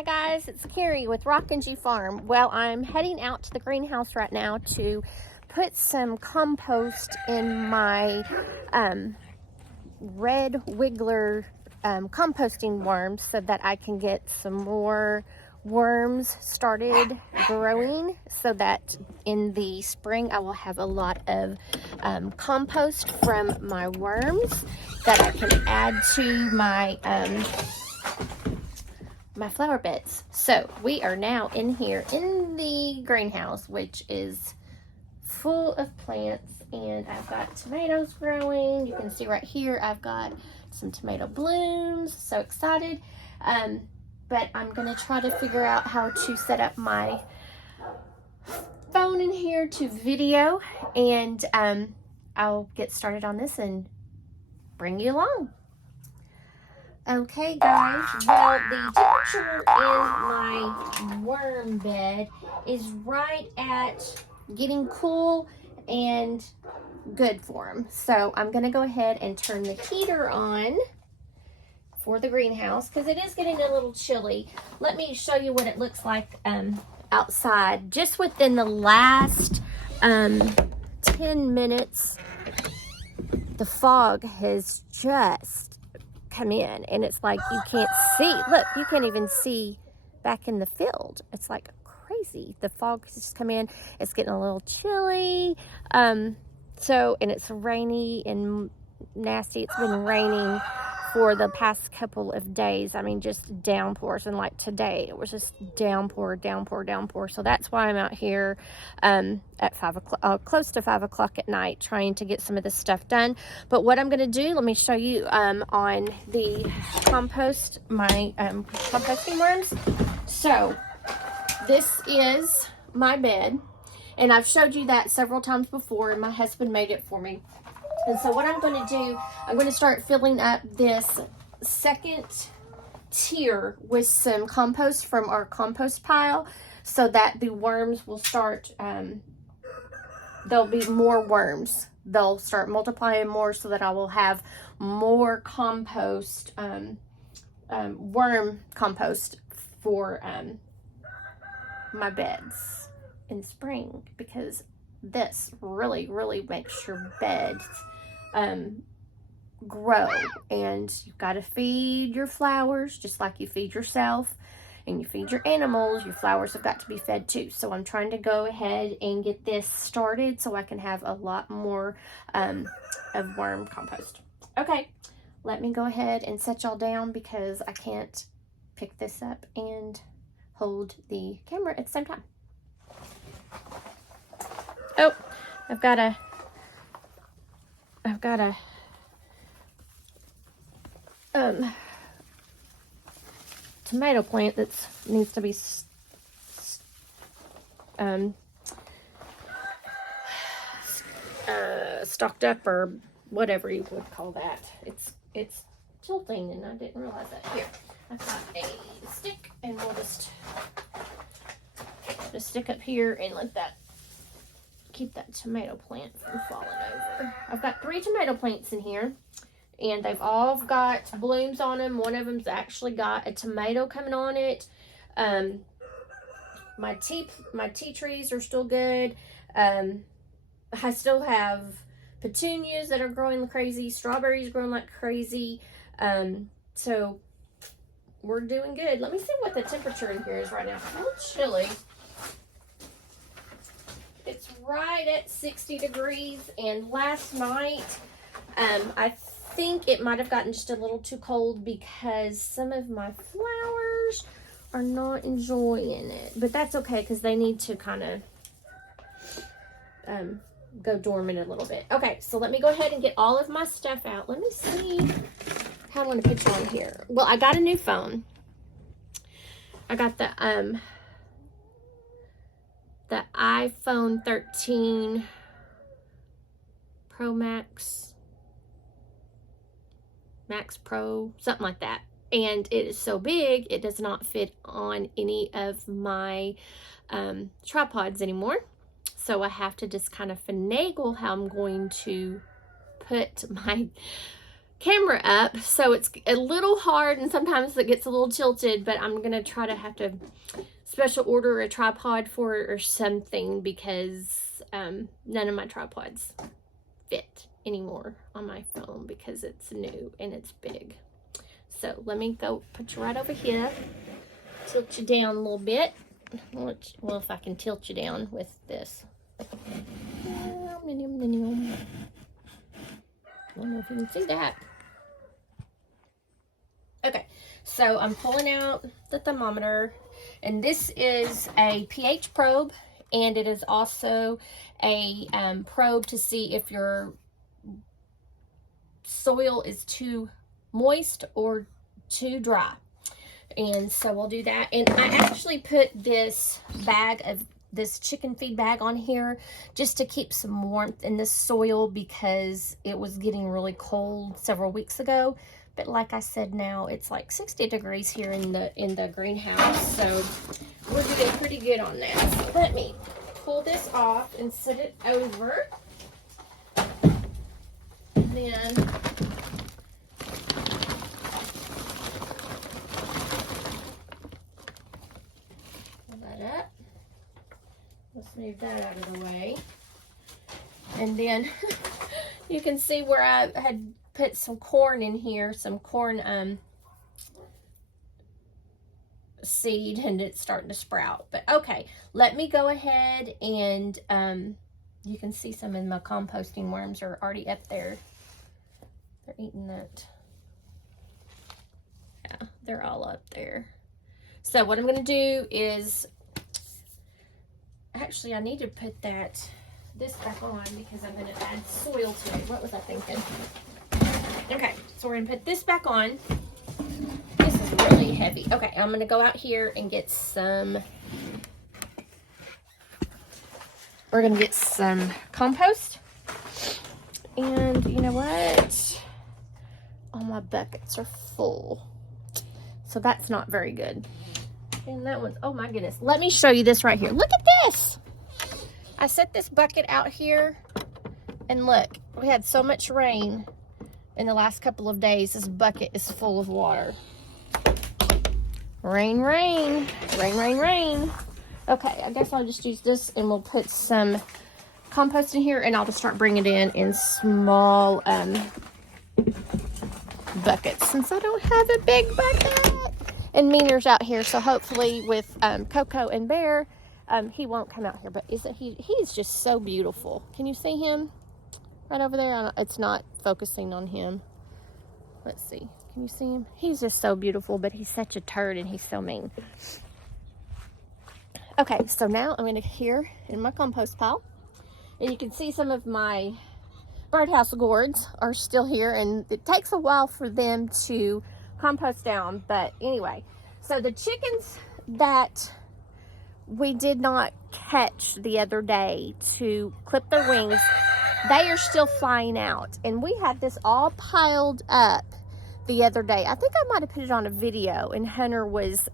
Hi guys, it's Carrie with Farm. Well, I'm heading out to the greenhouse right now to put some compost in my red wiggler composting worms so that I can get some more worms started growing, so that in the spring I will have a lot of compost from my worms that I can add to my my flower beds. So we are now in here in the greenhouse, which is full of plants, and I've got tomatoes growing. You can see right here I've got some tomato blooms. So excited. But I'm gonna try to figure out how to set up my phone in here to video, and I'll get started on this and bring you along. Okay guys, well, the temperature in my worm bed is right at getting cool and good for them. So I'm going to go ahead and turn the heater on for the greenhouse because it is getting a little chilly. Let me show you what it looks like outside. Just within the last 10 minutes, the fog has just come in, and it's like you can't see. Look, you can't even see back in the field. It's like crazy. The fog has just come in. It's getting a little chilly. And it's rainy and nasty. It's been raining for the past couple of days. I mean, just downpours, and like today it was just downpour. So that's why I'm out here at 5 o'clock, close to 5 o'clock at night, trying to get some of this stuff done. But what I'm going to do, let me show you on the compost, my composting worms. So this is my bed, and I've showed you that several times before, and my husband made it for me. And so what I'm going to do, I'm going to start filling up this second tier with some compost from our compost pile, so that the worms will start, there'll be more worms. They'll start multiplying more, so that I will have more compost, worm compost for my beds in spring, because this really makes your beds grow. And you've got to feed your flowers just like you feed yourself, and you feed your animals. Your flowers have got to be fed too. So I'm trying to go ahead and get this started so I can have a lot more of worm compost. Okay, let me go ahead and set y'all down, because I can't pick this up and hold the camera at the same time. Oh, I've got a tomato plant that needs to be stocked up, or whatever you would call that. It's tilting, and I didn't realize that. Here, I've got a stick, and we'll just stick up here and let that keep that tomato plant from falling over. I've got 3 tomato plants in here, and they've all got blooms on them. One of them's actually got a tomato coming on it. My tea trees are still good. I still have petunias that are growing like crazy, strawberries growing like crazy. So we're doing good. Let me see what the temperature in here is right now. It's a little chilly. It's right at 60 degrees, and last night I think it might have gotten just a little too cold, because some of my flowers are not enjoying it. But that's okay, because they need to kind of go dormant a little bit. Okay, so let me go ahead and get all of my stuff out. Let me see how I want to put you on here. Well, I got a new phone. I got the iPhone 13 Pro Max Pro, something like that. And it is so big, it does not fit on any of my tripods anymore. So I have to just kind of finagle how I'm going to put my camera up, so it's a little hard and sometimes it gets a little tilted, but I'm gonna try to have to special order a tripod for it or something, because none of my tripods fit anymore on my phone because it's new and it's big. So let me go put you right over here, tilt you down a little bit. Well, if I can tilt you down with this. I don't know if you can see that. Okay, so I'm pulling out the thermometer, and this is a pH probe, and it is also a probe to see if your soil is too moist or too dry. And so we'll do that. And I actually put this chicken feed bag on here just to keep some warmth in this soil, because it was getting really cold several weeks ago. But like I said, now it's like 60 degrees here in the greenhouse, so we're doing pretty good on that. So let me pull this off and set it over. Then pull that up. Let's move that out of the way. And then you can see where I had put some corn in here, some corn seed, and it's starting to sprout. But okay, let me go ahead and you can see some of my composting worms are already up there. They're eating that. Yeah, they're all up there. So what I'm going to do is, actually I need to put this back on because I'm going to add soil to it. What was I thinking? Okay, so we're going to put this back on. This is really heavy. Okay, I'm going to go out here and get some, we're going to get some compost. And you know what? All my buckets are full. So that's not very good. And that one's, oh my goodness. Let me show you this right here. Look at this. I set this bucket out here, and look, we had so much rain in the last couple of days. This bucket is full of water. Rain, rain, rain, rain, rain. Okay, I guess I'll just use this, and we'll put some compost in here, and I'll just start bringing it in small buckets, since I don't have a big bucket. And Meaner's out here, so hopefully with Coco and Bear, he won't come out here. But isn't he's just so beautiful. Can you see him right over there? It's not focusing on him. Let's see. Can you see him? He's just so beautiful, but he's such a turd and he's so mean. Okay, so now I'm going to here in my compost pile. And you can see some of my birdhouse gourds are still here, and it takes a while for them to compost down. But anyway, so the chickens that we did not catch the other day to clip their wings, they are still flying out. And we had this all piled up the other day. I think I might have put it on a video, and Hunter was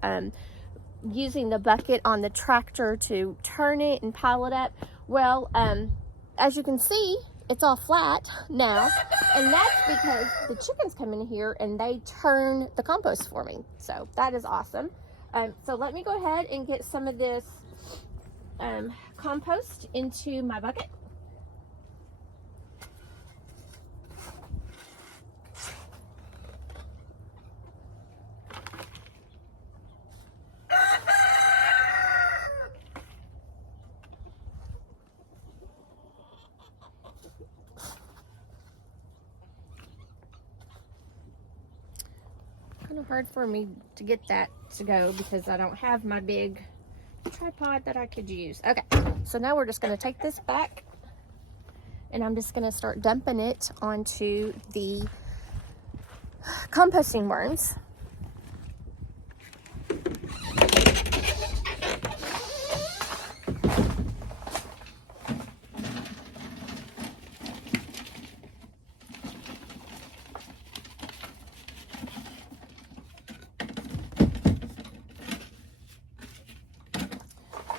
using the bucket on the tractor to turn it and pile it up. Well, as you can see, it's all flat now, and that's because the chickens come in here and they turn the compost for me. So that is awesome. So let me go ahead and get some of this compost into my bucket. Kind of hard for me to get that to go because I don't have my big tripod that I could use. Okay, so now we're just going to take this back, and I'm just going to start dumping it onto the composting worms.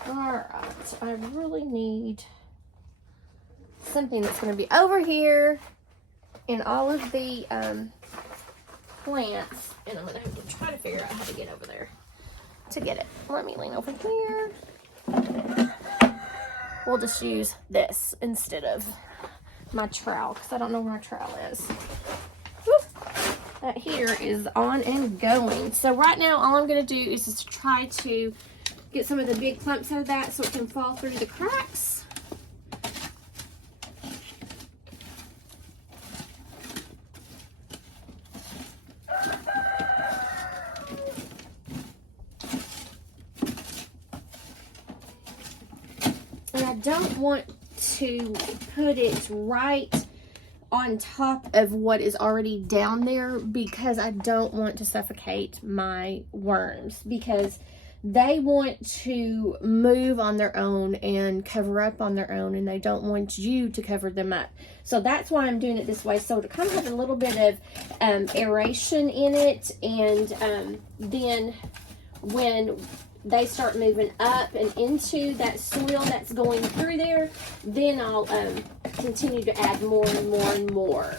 Alright, I really need something that's going to be over here in all of the plants, and I'm going to have to try to figure out how to get over there to get it. Let me lean over here. We'll just use this instead of my trowel because I don't know where my trowel is. Whew. That heater is on and going. So right now all I'm going to do is just try to get some of the big clumps out of that so it can fall through the cracks. And I don't want to put it right on top of what is already down there because I don't want to suffocate my worms, because they want to move on their own and cover up on their own, and they don't want you to cover them up. So that's why I'm doing it this way, so to kind of have a little bit of aeration in it, and then when they start moving up and into that soil that's going through there, then I'll continue to add more and more and more.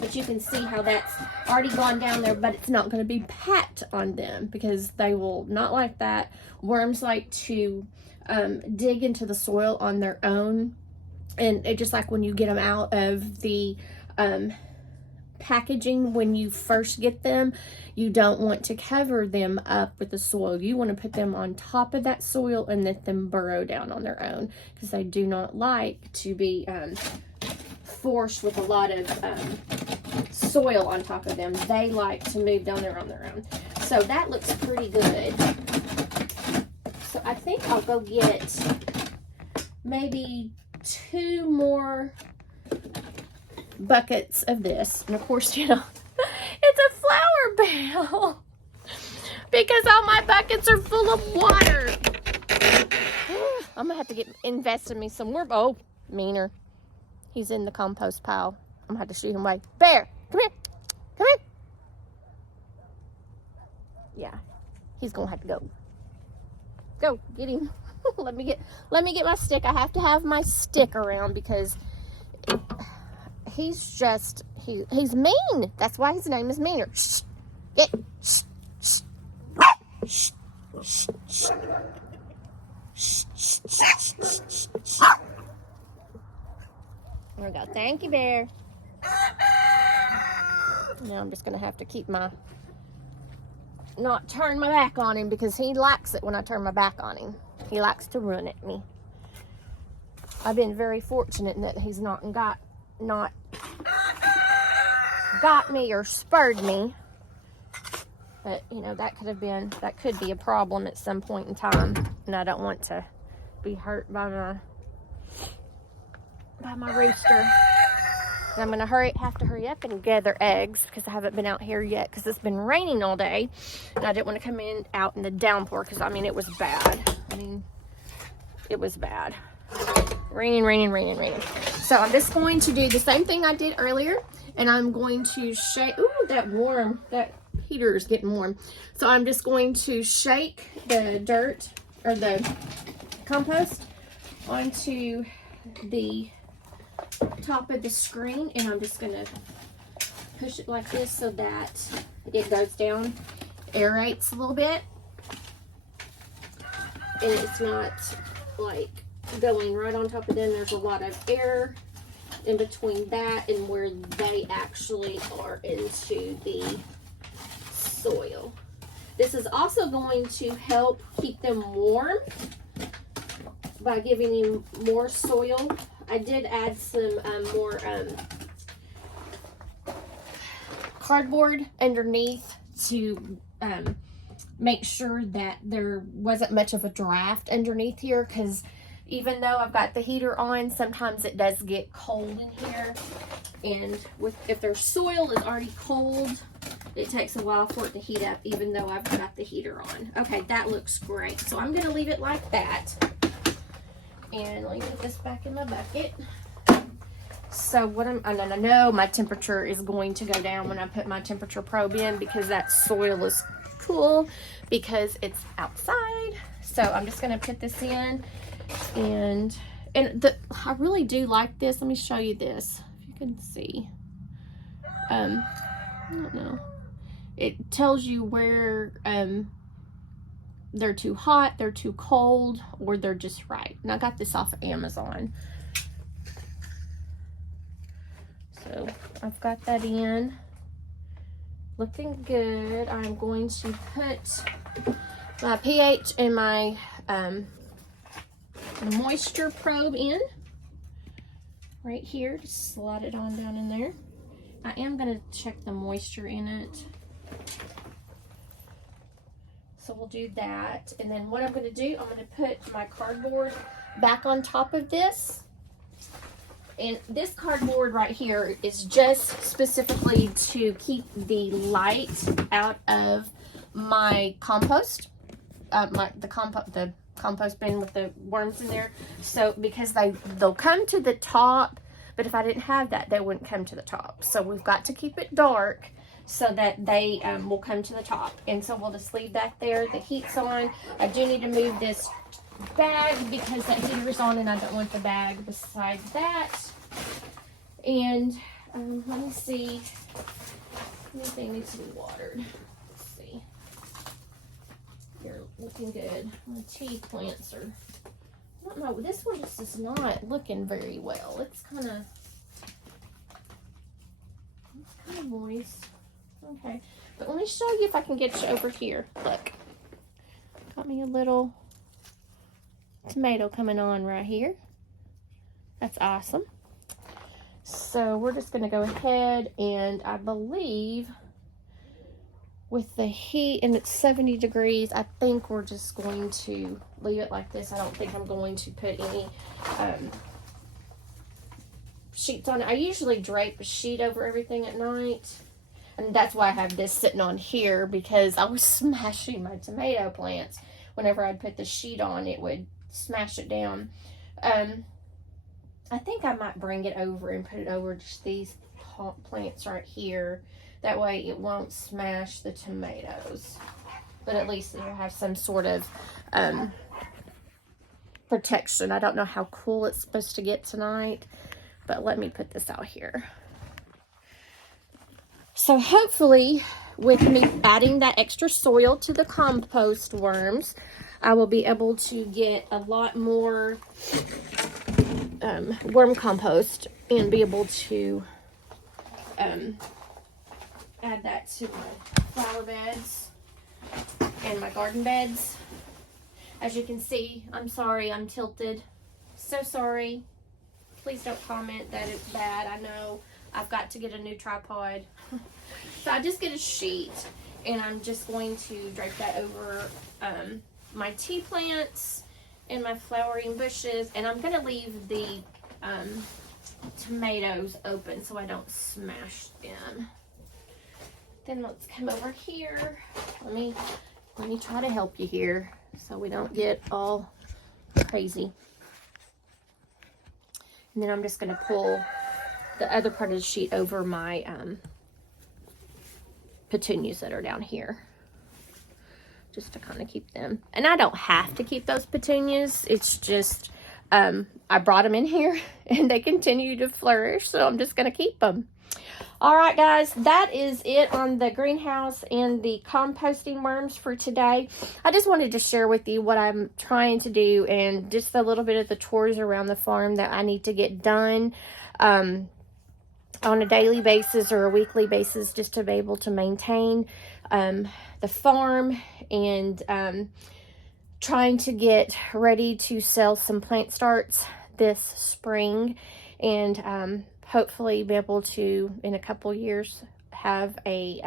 But you can see how that's already gone down there, but it's not going to be packed on them because they will not like that. Worms like to dig into the soil on their own, and it just like when you get them out of the packaging, when you first get them, you don't want to cover them up with the soil. You want to put them on top of that soil and let them burrow down on their own, because they do not like to be forced with a lot of soil on top of them. They like to move down there on their own. So that looks pretty good. So I think I'll go get maybe 2 more buckets of this. And of course, you know, it's a flower barrel because all my buckets are full of water. I'm gonna have to invest in me some more. Oh, Meaner. He's in the compost pile. I'm gonna have to shoot him away. Bear, come here. Come here. Yeah, he's gonna have to go. Go, get him. let me get my stick. I have to have my stick around because he's just he's mean. That's why his name is Meaner. Shh. Get. Shh. Shh. Shh. Shh. Shh. Shh. Shh. Shh. Shh. There we go. Thank you, Bear. Now I'm just going to have to keep not turn my back on him, because he likes it when I turn my back on him. He likes to run at me. I've been very fortunate in that he's not got me or spurred me. But, you know, that could be a problem at some point in time. And I don't want to be hurt by my rooster. And I'm going to have to hurry up and gather eggs because I haven't been out here yet because it's been raining all day. And I didn't want to come out in the downpour because, I mean, it was bad. It was bad. Raining. So I'm just going to do the same thing I did earlier. And I'm going to shake. Ooh, that heater is getting warm. So I'm just going to shake the dirt or the compost onto the top of the screen, and I'm just gonna push it like this so that it goes down, aerates a little bit, and it's not like going right on top of them. There's a lot of air in between that and where they actually are into the soil. This is also going to help keep them warm by giving you more soil. I did add some more cardboard underneath to make sure that there wasn't much of a draft underneath here, because even though I've got the heater on, sometimes it does get cold in here, and if their soil is already cold, it takes a while for it to heat up even though I've got the heater on. Okay, that looks great. So I'm gonna leave it like that. And let me put this back in my bucket. So I know my temperature is going to go down when I put my temperature probe in, because that soil is cool because it's outside. So I'm just going to put this in, and I really do like this. Let me show you this if you can see. I don't know. it tells you where they're too hot, they're too cold, or they're just right. And I got this off of Amazon. So I've got that in. Looking good. I'm going to put my pH and my moisture probe in right here. Just slide it on down in there. I am going to check the moisture in it. So we'll do that. And then what I'm going to do, I'm going to put my cardboard back on top of this. And this cardboard right here is just specifically to keep the light out of my compost, the compost bin with the worms in there. So because they'll come to the top, but if I didn't have that, they wouldn't come to the top. So we've got to keep it dark so that they will come to the top. And so we'll just leave that there. The heat's on. I do need to move this bag because that heater's on and I don't want the bag beside that. And let me see, anything needs to be watered. Let's see, you're looking good. My tea plants are, I don't know, this one just is not looking very well. It's kind of moist. Okay, but let me show you if I can get you over here. Look, got me a little tomato coming on right here. That's awesome. So we're just going to go ahead, and I believe with the heat and it's 70 degrees, I think we're just going to leave it like this. I don't think I'm going to put any sheets on it. I usually drape a sheet over everything at night. And that's why I have this sitting on here, because I was smashing my tomato plants. Whenever I'd put the sheet on, it would smash it down. I think I might bring it over and put it over just these plants right here. That way it won't smash the tomatoes. But at least it'll have some sort of protection. I don't know how cool it's supposed to get tonight, but let me put this out here. So hopefully with me adding that extra soil to the compost worms, I will be able to get a lot more worm compost and be able to add that to my flower beds and my garden beds. As you can see, I'm sorry, I'm tilted. So sorry. Please don't comment that it's bad. I know I've got to get a new tripod. So I just get a sheet, and I'm just going to drape that over my tea plants and my flowering bushes, and I'm going to leave the tomatoes open so I don't smash them. Then let's come over here. Let me try to help you here so we don't get all crazy. And then I'm just going to pull the other part of the sheet over my petunias that are down here, just to kind of keep them. And I don't have to keep those petunias. It's just I brought them in here and they continue to flourish, so I'm just going to keep them. All right, guys, that is it on the greenhouse and the composting worms for today. I just wanted to share with you what I'm trying to do and just a little bit of the chores around the farm that I need to get done on a daily basis or a weekly basis, just to be able to maintain the farm, and trying to get ready to sell some plant starts this spring, and hopefully be able to, in a couple years, have a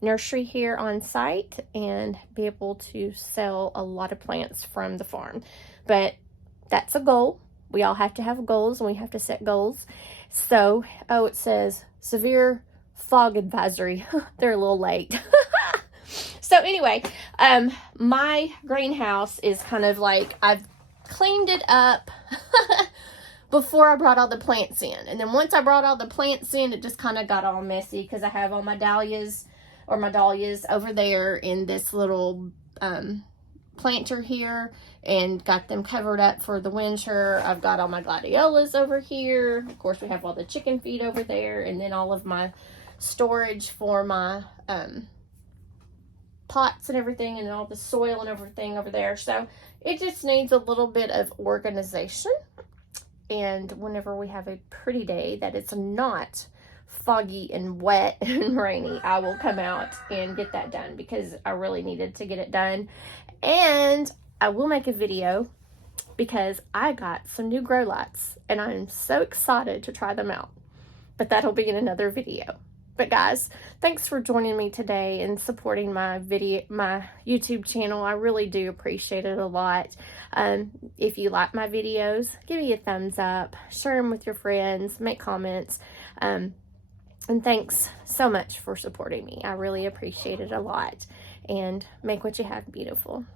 nursery here on site and be able to sell a lot of plants from the farm. But that's a goal. We all have to have goals, and we have to set goals. So, oh, it says severe fog advisory. They're a little late. So anyway, my greenhouse is kind of like, I've cleaned it up before I brought all the plants in. And then once I brought all the plants in, it just kind of got all messy because I have all my dahlias over there in this little planter here, and got them covered up for the winter. I've got all my gladiolas over here. Of course, we have all the chicken feed over there, and then all of my storage for my pots and everything and all the soil and everything over there. So it just needs a little bit of organization. And whenever we have a pretty day that it's not foggy and wet and rainy, I will come out and get that done because I really needed to get it done. And I will make a video because I got some new grow lights and I'm so excited to try them out. But that'll be in another video. But guys, thanks for joining me today and supporting my YouTube channel. I really do appreciate it a lot. If you like my videos, give me a thumbs up, share them with your friends, make comments. And thanks so much for supporting me. I really appreciate it a lot. And make what you have beautiful.